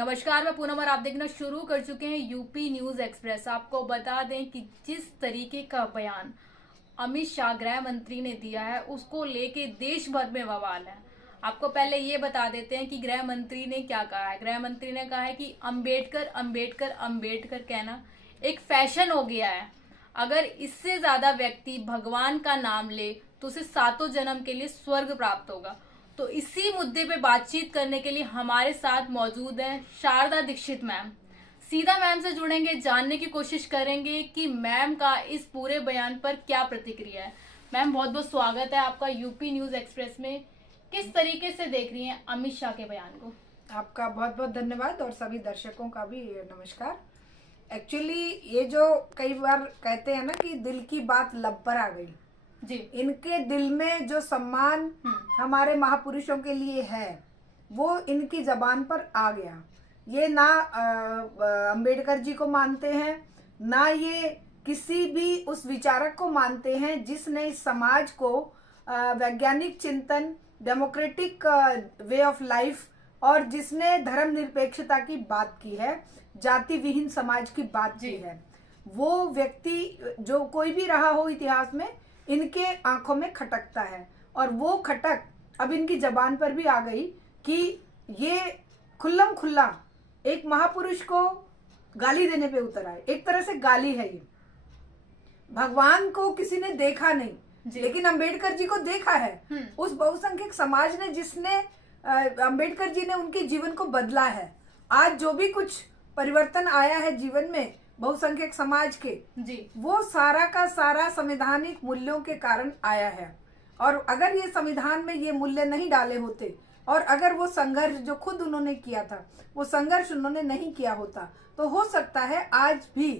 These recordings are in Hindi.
नमस्कार, मैं पूनम और आप देखना शुरू कर चुके हैं यूपी न्यूज एक्सप्रेस। आपको बता दें कि जिस तरीके का बयान अमित शाह गृह मंत्री ने दिया है उसको लेके देश भर में बवाल है। आपको पहले ये बता देते हैं कि गृह मंत्री ने क्या कहा है। गृह मंत्री ने कहा है कि अंबेडकर अंबेडकर अंबेडकर कहना एक फैशन हो गया है। अगर इससे ज्यादा व्यक्ति भगवान का नाम ले तो उसे सातों जन्म के लिए स्वर्ग प्राप्त होगा। तो इसी मुद्दे पे बातचीत करने के लिए हमारे साथ मौजूद हैं शारदा दीक्षित मैम। सीधा मैम से जुड़ेंगे, जानने की कोशिश करेंगे कि मैम का इस पूरे बयान पर क्या प्रतिक्रिया है। मैम, बहुत बहुत स्वागत है आपका यूपी न्यूज एक्सप्रेस में। किस तरीके से देख रही हैं अमित शाह के बयान को? आपका बहुत बहुत धन्यवाद और सभी दर्शकों का भी नमस्कार। एक्चुअली ये जो कई बार कहते हैं ना कि दिल की बात लब पर आ गई जी, इनके दिल में जो सम्मान हमारे महापुरुषों के लिए है वो इनकी जबान पर आ गया। ये ना अंबेडकर जी को मानते हैं, ना ये किसी भी उस विचारक को मानते हैं जिसने इस समाज को वैज्ञानिक चिंतन, डेमोक्रेटिक वे ऑफ लाइफ और जिसने धर्मनिरपेक्षता की बात की है, जाति विहीन समाज की बात की है। वो व्यक्ति जो कोई भी रहा हो इतिहास में, इनके आंखों में खटकता है और वो खटक अब इनकी जबान पर भी आ गई कि ये खुल्लम खुल्ला एक महापुरुष को गाली देने पे उतर आए। एक तरह से गाली है ये। भगवान को किसी ने देखा नहीं लेकिन अंबेडकर जी को देखा है। उस बहुसंख्यक समाज ने जिसने अंबेडकर जी ने उनके जीवन को बदला है। आज जो भी कुछ परिवर्तन आया है जीवन में बहुसंख्यक समाज के जी, वो सारा का सारा संवैधानिक मूल्यों के कारण आया है। और अगर ये संविधान में ये मूल्य नहीं डाले होते और अगर वो संघर्ष जो खुद उन्होंने किया था वो संघर्ष उन्होंने नहीं किया होता तो हो सकता है आज भी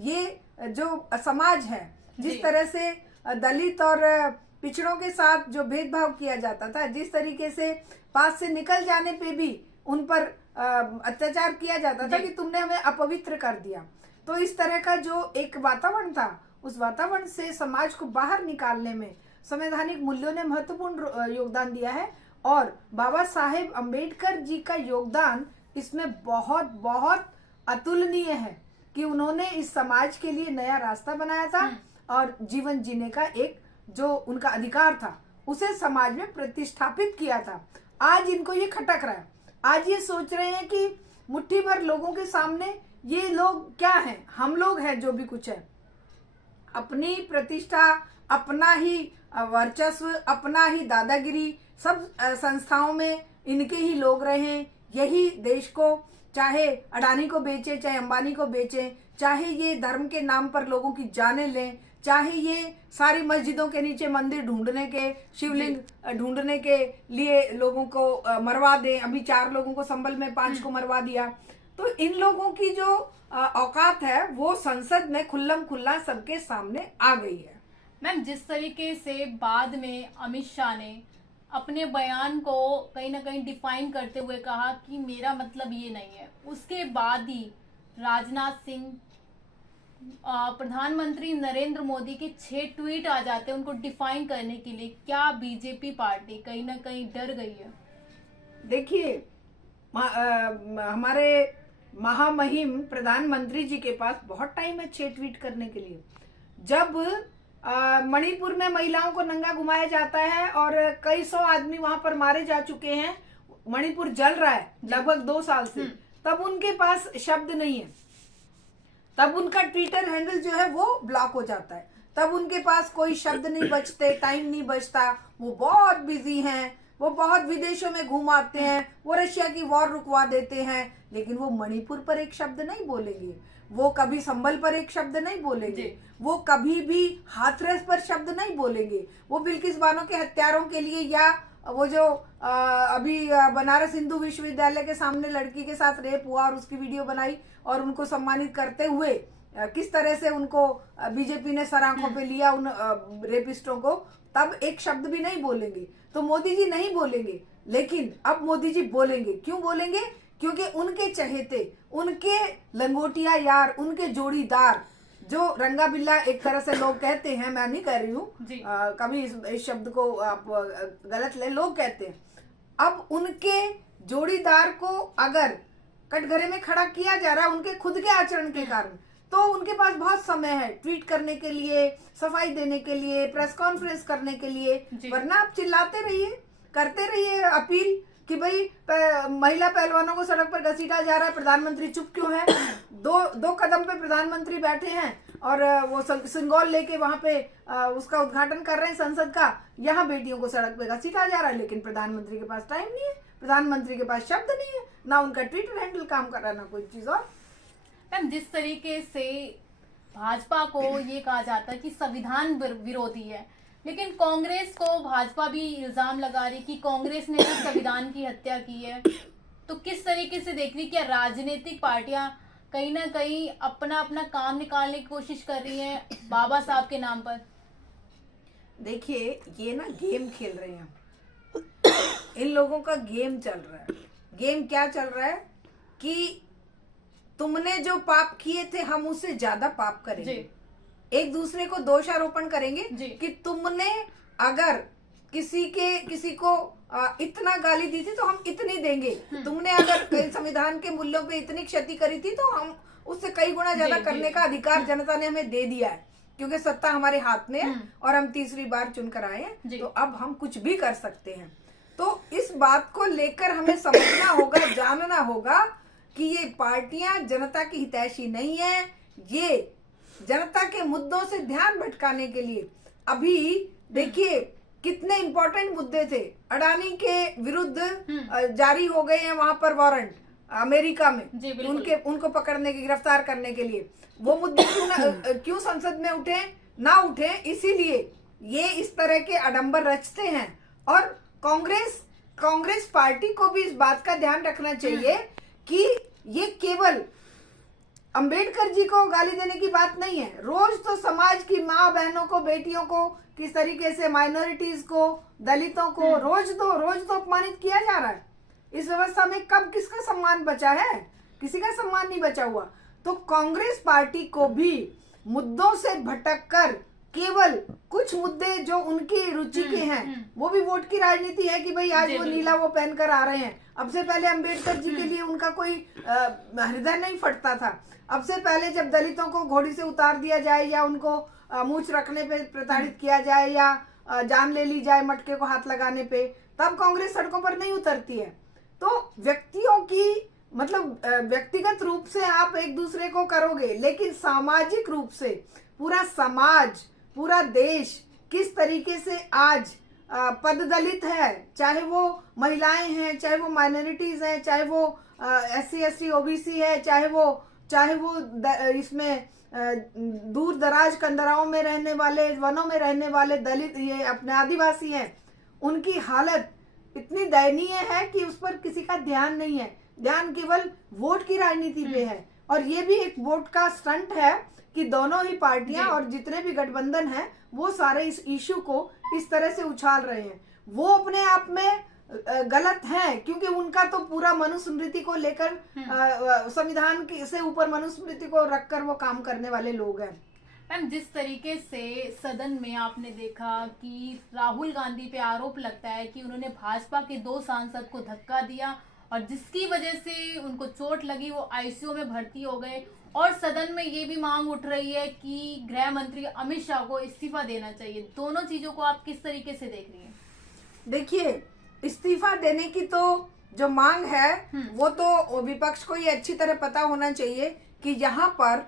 ये जो समाज है, जिस तरह से दलित और पिछड़ों के साथ जो भेदभाव किया जाता था, जिस तरीके से पास से निकल जाने पे भी उन पर अत्याचार किया जाता था कि तुमने हमें अपवित्र कर दिया, तो इस तरह का जो एक वातावरण था उस वातावरण से समाज को बाहर निकालने में संवैधानिक मूल्यों ने महत्वपूर्ण योगदान दिया है। और बाबा साहेब अंबेडकर जी का योगदान इसमें बहुत बहुत अतुलनीय है कि उन्होंने इस समाज के लिए नया रास्ता बनाया था और जीवन जीने का एक जो उनका अधिकार था उसे समाज में प्रतिष्ठापित किया था। आज इनको ये खटक रहा है। आज ये सोच रहे हैं कि मुट्ठी भर लोगों के सामने ये लोग क्या हैं, हम लोग हैं जो भी कुछ है, अपनी प्रतिष्ठा, अपना ही वर्चस्व, अपना ही दादागिरी, सब संस्थाओं में इनके ही लोग रहे। यही देश को चाहे अडानी को बेचे, चाहे अंबानी को बेचे, चाहे ये धर्म के नाम पर लोगों की जानें लें, चाहे ये सारी मस्जिदों के नीचे मंदिर ढूंढने के, शिवलिंग ढूंढने के लिए लोगों को मरवा दें। अभी 4 लोगों को संभल में 5 को मरवा दिया। तो इन लोगों की जो औकात है वो संसद में खुल्लम खुल्ला सबके सामने आ गई है। मैम, जिस तरीके से बाद में अमित शाह ने अपने बयान को कहीं ना कहीं डिफाइन करते हुए कहा कि मेरा मतलब ये नहीं है, उसके बाद ही राजनाथ सिंह, प्रधानमंत्री नरेंद्र मोदी के 6 ट्वीट आ जाते हैं उनको डिफाइन करने के लिए। क्या बीजेपी पार्टी कहीं ना कहीं डर गई है? देखिए, हमारे महामहिम प्रधानमंत्री जी के पास बहुत टाइम है 6 ट्वीट करने के लिए। जब मणिपुर में महिलाओं को नंगा घुमाया जाता है और कई 100 आदमी वहां पर मारे जा चुके हैं, मणिपुर जल रहा है लगभग 2 साल से, तब उनके पास शब्द नहीं है। तब उनका ट्विटर हैंडल जो है वो ब्लॉक हो जाता है। तब उनके पास कोई शब्द नहीं बचते, टाइम नहीं बचता। वो बहुत बिजी हैं, वो बहुत विदेशों में घूम आते हैं, वो रशिया की वॉर रुकवा देते हैं, लेकिन वो मणिपुर पर एक शब्द नहीं बोलेंगे, वो कभी संबल पर एक शब्द नहीं बोलेंगे, वो कभी भी हाथरस पर शब्द नहीं बोलेंगे। वो बिल्किस बानो के हत्यारों के लिए या वो जो अभी बनारस हिंदू विश्वविद्यालय के सामने लड़की के साथ रेप हुआ और उसकी वीडियो बनाई और उनको सम्मानित करते हुए किस तरह से उनको बीजेपी ने सर आंखों पे लिया उन रेपिस्टों को, तब एक शब्द भी नहीं बोलेंगे। तो मोदी जी नहीं बोलेंगे, लेकिन अब मोदी जी बोलेंगे। क्यों बोलेंगे? क्योंकि उनके चहेते, उनके लंगोटिया यार, उनके जोड़ीदार, जो रंगा बिल्ला एक तरह से लोग कहते हैं, मैं नहीं कह रही हूँ, कभी इस शब्द को आप गलत ले, लोग कहते हैं। अब उनके जोड़ीदार को अगर कटघरे में खड़ा किया जा रहा है उनके खुद के आचरण के कारण, तो उनके पास बहुत समय है ट्वीट करने के लिए, सफाई देने के लिए, प्रेस कॉन्फ्रेंस करने के लिए। वरना आप चिल्लाते रहिए, करते रहिए अपील कि भाई महिला पहलवानों को सड़क पर घसीटा जा रहा है, प्रधानमंत्री चुप क्यों है। दो कदम पे प्रधानमंत्री बैठे हैं और वो सिंगोल लेके वहां पे उसका उद्घाटन कर रहे हैं संसद का। यहाँ बेटियों को सड़क पे घसीटा जा रहा है, लेकिन प्रधानमंत्री के पास टाइम नहीं है, प्रधानमंत्री के पास शब्द नहीं है, ना उनका ट्विटर हैंडल काम कर रहा है, ना कोई चीज। और मैम, जिस तरीके से भाजपा को ये कहा जाता है कि संविधान विरोधी है, लेकिन कांग्रेस को भाजपा भी इल्जाम लगा रही कि कांग्रेस ने भी संविधान की हत्या की है, तो किस तरीके से देख रही, क्या राजनीतिक पार्टियां कहीं ना कहीं अपना अपना काम निकालने की कोशिश कर रही हैं बाबा साहब के नाम पर? देखिए, ये ना गेम खेल रहे हैं, इन लोगों का गेम चल रहा है। गेम क्या चल रहा है कि तुमने जो पाप किए थे हम उससे ज्यादा पाप करेंगे, एक दूसरे को दोषारोपण करेंगे कि तुमने अगर किसी को इतना गाली दी थी तो हम इतनी देंगे, तुमने अगर संविधान के मूल्यों पे इतनी क्षति करी थी तो हम उससे कई गुना ज्यादा करने का अधिकार जनता ने हमें दे दिया है, क्योंकि सत्ता हमारे हाथ में है और हम तीसरी बार चुनकर आए हैं, तो अब हम कुछ भी कर सकते हैं। तो इस बात को लेकर हमें समझना होगा, जानना होगा कि ये पार्टियां जनता की हितैषी नहीं है, ये जनता के मुद्दों से ध्यान भटकाने के लिए। अभी देखिए कितने इंपॉर्टेंट मुद्दे थे, अडानी के विरुद्ध जारी हो गए हैं वहां पर वारंट अमेरिका में, उनको पकड़ने की, गिरफ्तार करने के लिए। वो मुद्दे क्यों संसद में उठे ना उठे, इसीलिए ये इस तरह के आडंबर रचते हैं। और कांग्रेस पार्टी को भी इस बात का ध्यान रखना चाहिए कि ये केवल अंबेडकर जी को गाली देने की बात नहीं है, रोज तो समाज की माँ बहनों को, बेटियों को, किस तरीके से माइनॉरिटीज को, दलितों को रोज तो अपमानित किया जा रहा है। इस व्यवस्था में कब किसका सम्मान बचा है? किसी का सम्मान नहीं बचा हुआ। तो कांग्रेस पार्टी को भी मुद्दों से भटककर केवल कुछ मुद्दे जो उनकी रुचि के हैं, वो भी वोट की राजनीति है कि भाई आज वो नीला वो पहनकर आ रहे हैं। अब से पहले अंबेडकर जी के लिए उनका कोई हृदय नहीं फटता था। अब से पहले जब दलितों को घोड़ी से उतार दिया जाए या उनको मूंछ रखने पे प्रताड़ित किया जाए या जान ले ली जाए मटके को हाथ लगाने पे, तब कांग्रेस सड़कों पर नहीं उतरती है। तो व्यक्तियों की मतलब व्यक्तिगत रूप से आप एक दूसरे को करोगे, लेकिन सामाजिक रूप से पूरा समाज, पूरा देश किस तरीके से आज पददलित है, चाहे वो महिलाएं हैं, चाहे वो माइनॉरिटीज हैं, चाहे वो SC ST OBC है, चाहे वो इसमें दूर दराज कंदराओं में रहने वाले, वनों में रहने वाले दलित, ये अपने आदिवासी हैं, उनकी हालत इतनी दयनीय है कि उस पर किसी का ध्यान नहीं है। ध्यान केवल वोट की राजनीति पे है। और ये भी एक वोट का स्टंट है कि दोनों ही पार्टियां और जितने भी गठबंधन हैं वो सारे इस इशू को इस तरह से उछाल रहे हैं। वो अपने आप में गलत है, क्योंकि उनका तो पूरा मनुस्मृति को लेकर संविधान से ऊपर मनुस्मृति को रखकर वो काम करने वाले लोग हैं। मैम, जिस तरीके से सदन में आपने देखा कि राहुल गांधी पे आरोप लगता है कि उन्होंने भाजपा के 2 सांसद को धक्का दिया और जिसकी वजह से उनको चोट लगी, वो ICU में भर्ती हो गए, और सदन में ये भी मांग उठ रही है कि गृह मंत्री अमित शाह को इस्तीफा देना चाहिए। दोनों चीजों को आप किस तरीके से देख रही हैं? देखिए, इस्तीफा देने की तो जो मांग है वो तो विपक्ष को ये अच्छी तरह पता होना चाहिए कि यहाँ पर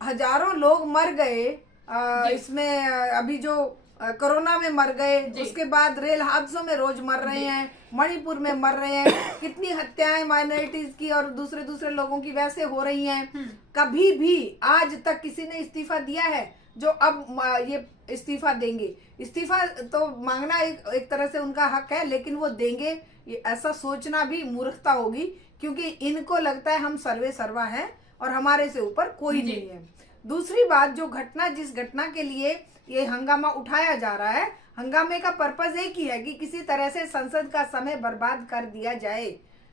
हजारों लोग मर गए, इसमें अभी जो कोरोना में मर गए, उसके बाद रेल हादसों में रोज मर रहे हैं, मणिपुर में मर रहे हैं, कितनी हत्याएं माइनॉरिटीज की और दूसरे लोगों की वैसे हो रही हैं। कभी भी आज तक किसी ने इस्तीफा दिया है जो अब ये इस्तीफा देंगे? इस्तीफा तो मांगना एक तरह से उनका हक है, लेकिन वो देंगे ये ऐसा सोचना भी मूर्खता होगी, क्योंकि इनको लगता है हम सर्वे सर्वा हैं और हमारे से ऊपर कोई नहीं है। दूसरी बात, जो घटना, जिस घटना के लिए ये हंगामा उठाया जा रहा है, हंगामे का पर्पस एक ही है कि किसी तरह से संसद का समय बर्बाद कर दिया जाए,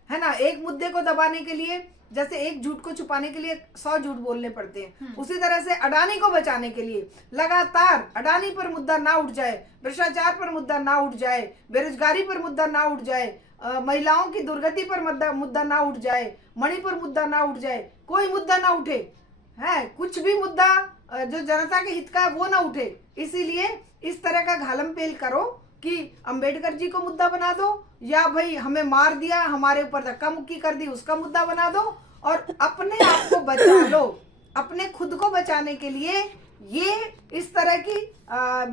है ना। एक मुद्दे को दबाने के लिए, जैसे एक झूठ को छुपाने के लिए 100 झूठ बोलने पड़ते हैं, उसी तरह से अडानी को बचाने के लिए लगातार अडानी पर मुद्दा ना उठ जाए, भ्रष्टाचार पर मुद्दा ना उठ जाए, बेरोजगारी पर मुद्दा ना उठ जाए, महिलाओं की दुर्गति पर मुद्दा ना उठ जाए, मणिपुर मुद्दा ना उठ जाए, कोई मुद्दा ना उठे, है कुछ भी मुद्दा जो जनता के हित का है वो ना उठे। इसीलिए इस तरह का घालमपेल करो कि अंबेडकर जी को मुद्दा बना दो, या भाई हमें मार दिया, हमारे ऊपर धक्का मुक्की कर दी, उसका मुद्दा बना दो, और अपने आप को बचा लो। अपने खुद को बचाने के लिए ये इस तरह की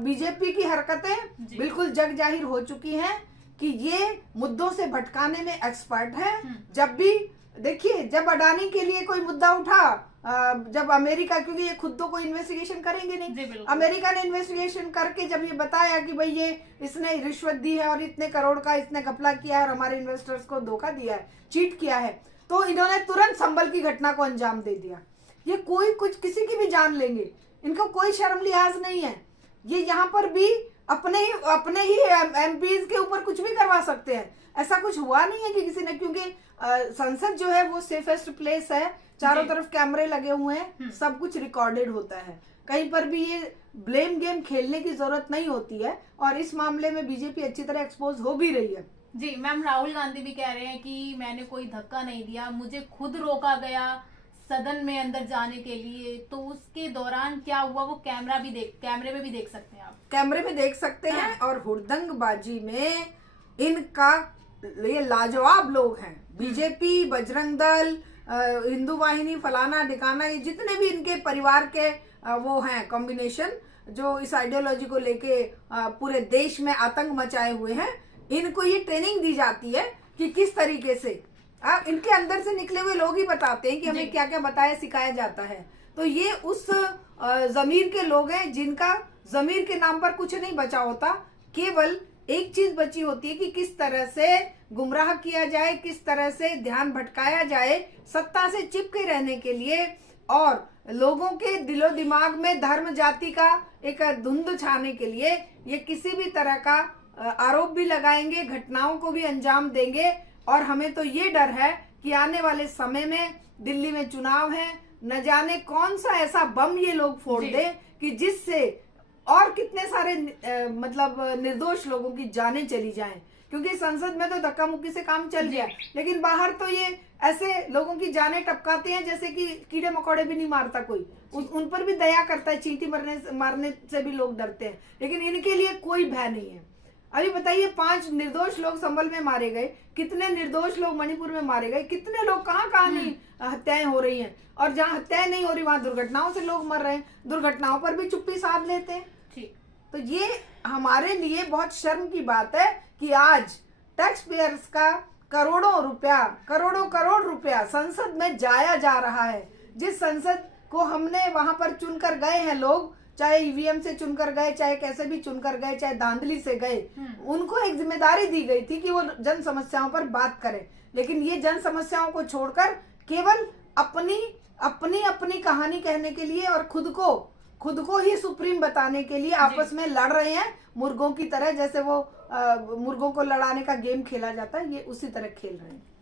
बीजेपी की हरकतें बिल्कुल जग जाहिर हो चुकी हैं कि ये मुद्दों से भटकाने में एक्सपर्ट है। जब भी देखिए, जब अडानी के लिए कोई मुद्दा उठा, जब अमेरिका, क्योंकि ये खुद तो कोई इन्वेस्टिगेशन करेंगे नहीं, अमेरिका ने इन्वेस्टिगेशन करके जब ये बताया कि भाई ये इसने रिश्वत दी है और इतने करोड़ का इसने घपला किया है और हमारे इन्वेस्टर्स को धोखा दिया है, चीट किया है, तो इन्होंने तुरंत संभल की घटना को अंजाम दे दिया। ये कोई कुछ किसी की भी जान लेंगे, इनको कोई शर्म लिहाज नहीं है। ये यहाँ पर भी अपने ही एमपीज के ऊपर कुछ भी करवा सकते हैं। ऐसा कुछ हुआ नहीं है कि किसी ने, क्योंकि संसद जो है वो सेफेस्ट प्लेस है, चारों तरफ कैमरे लगे हुए हैं, सब कुछ रिकॉर्डेड होता है, कहीं पर भी ये ब्लेम गेम खेलने की जरूरत नहीं होती है। और इस मामले में बीजेपी अच्छी तरह एक्सपोज हो भी रही है। जी मैम, राहुल गांधी भी कह रहे हैं कि मैंने कोई धक्का नहीं दिया, मुझे खुद रोका गया सदन में अंदर जाने के लिए। तो उसके दौरान क्या हुआ वो कैमरे में भी देख सकते हैं आप, कैमरे में देख सकते हैं। और हुड़दंगबाजी में इनका ये लाजवाब लोग हैं, बीजेपी, बजरंग दल, हिंदू वाहिनी, फलाना ढिकाना, ये जितने भी इनके परिवार के वो हैं कॉम्बिनेशन, जो इस आइडियोलॉजी को लेके पूरे देश में आतंक मचाए हुए हैं, इनको ये ट्रेनिंग दी जाती है कि किस तरीके से इनके अंदर से निकले हुए लोग ही बताते हैं कि हमें क्या क्या बताया सिखाया जाता है। तो ये उस जमीर के लोग हैं जिनका जमीर के नाम पर कुछ नहीं बचा होता, केवल एक चीज बची होती है कि किस तरह से गुमराह किया जाए, किस तरह से ध्यान भटकाया जाए सत्ता से चिपके रहने के लिए, और लोगों के दिलो दिमाग में धर्म जाति का एक धुंध छाने के लिए ये किसी भी तरह का आरोप भी लगाएंगे, घटनाओं को भी अंजाम देंगे। और हमें तो ये डर है कि आने वाले समय में दिल्ली में चुनाव है, न जाने कौन सा ऐसा बम ये लोग फोड़ दे कि जिससे और कितने सारे मतलब निर्दोष लोगों की जानें चली जाएं। क्योंकि संसद में तो धक्का मुक्की से काम चल गया, लेकिन बाहर तो ये ऐसे लोगों की जानें टपकाते हैं जैसे कि कीड़े मकोड़े भी नहीं मारता कोई, उन पर भी दया करता है, चींटी मारने से भी लोग डरते हैं, लेकिन इनके लिए कोई भय नहीं है। अभी बताइए, 5 निर्दोष लोग संभल में मारे गए, कितने निर्दोष लोग मणिपुर में मारे गए, कितने लोग कहाँ नहीं हत्याएं हो रही हैं, और जहाँ हत्याएं नहीं हो रही वहां दुर्घटनाओं से लोग मर रहे हैं, दुर्घटनाओं पर भी चुप्पी साध लेते हैं। तो ये हमारे लिए बहुत शर्म की बात है कि आज टैक्स पेयर्स का करोड़ों करोड़ रुपया संसद में जाया जा रहा है। जिस संसद को हमने वहां पर चुनकर गए हैं लोग, चाहे ईवीएम से चुनकर गए, चाहे कैसे भी चुनकर गए, चाहे धांधली से गए, उनको एक जिम्मेदारी दी गई थी कि वो जन समस्याओं पर बात करें। लेकिन ये जन समस्याओं को छोड़कर केवल अपनी कहानी कहने के लिए और खुद को ही सुप्रीम बताने के लिए आपस में लड़ रहे हैं, मुर्गों की तरह। जैसे वो मुर्गों को लड़ाने का गेम खेला जाता है, ये उसी तरह खेल रहे हैं।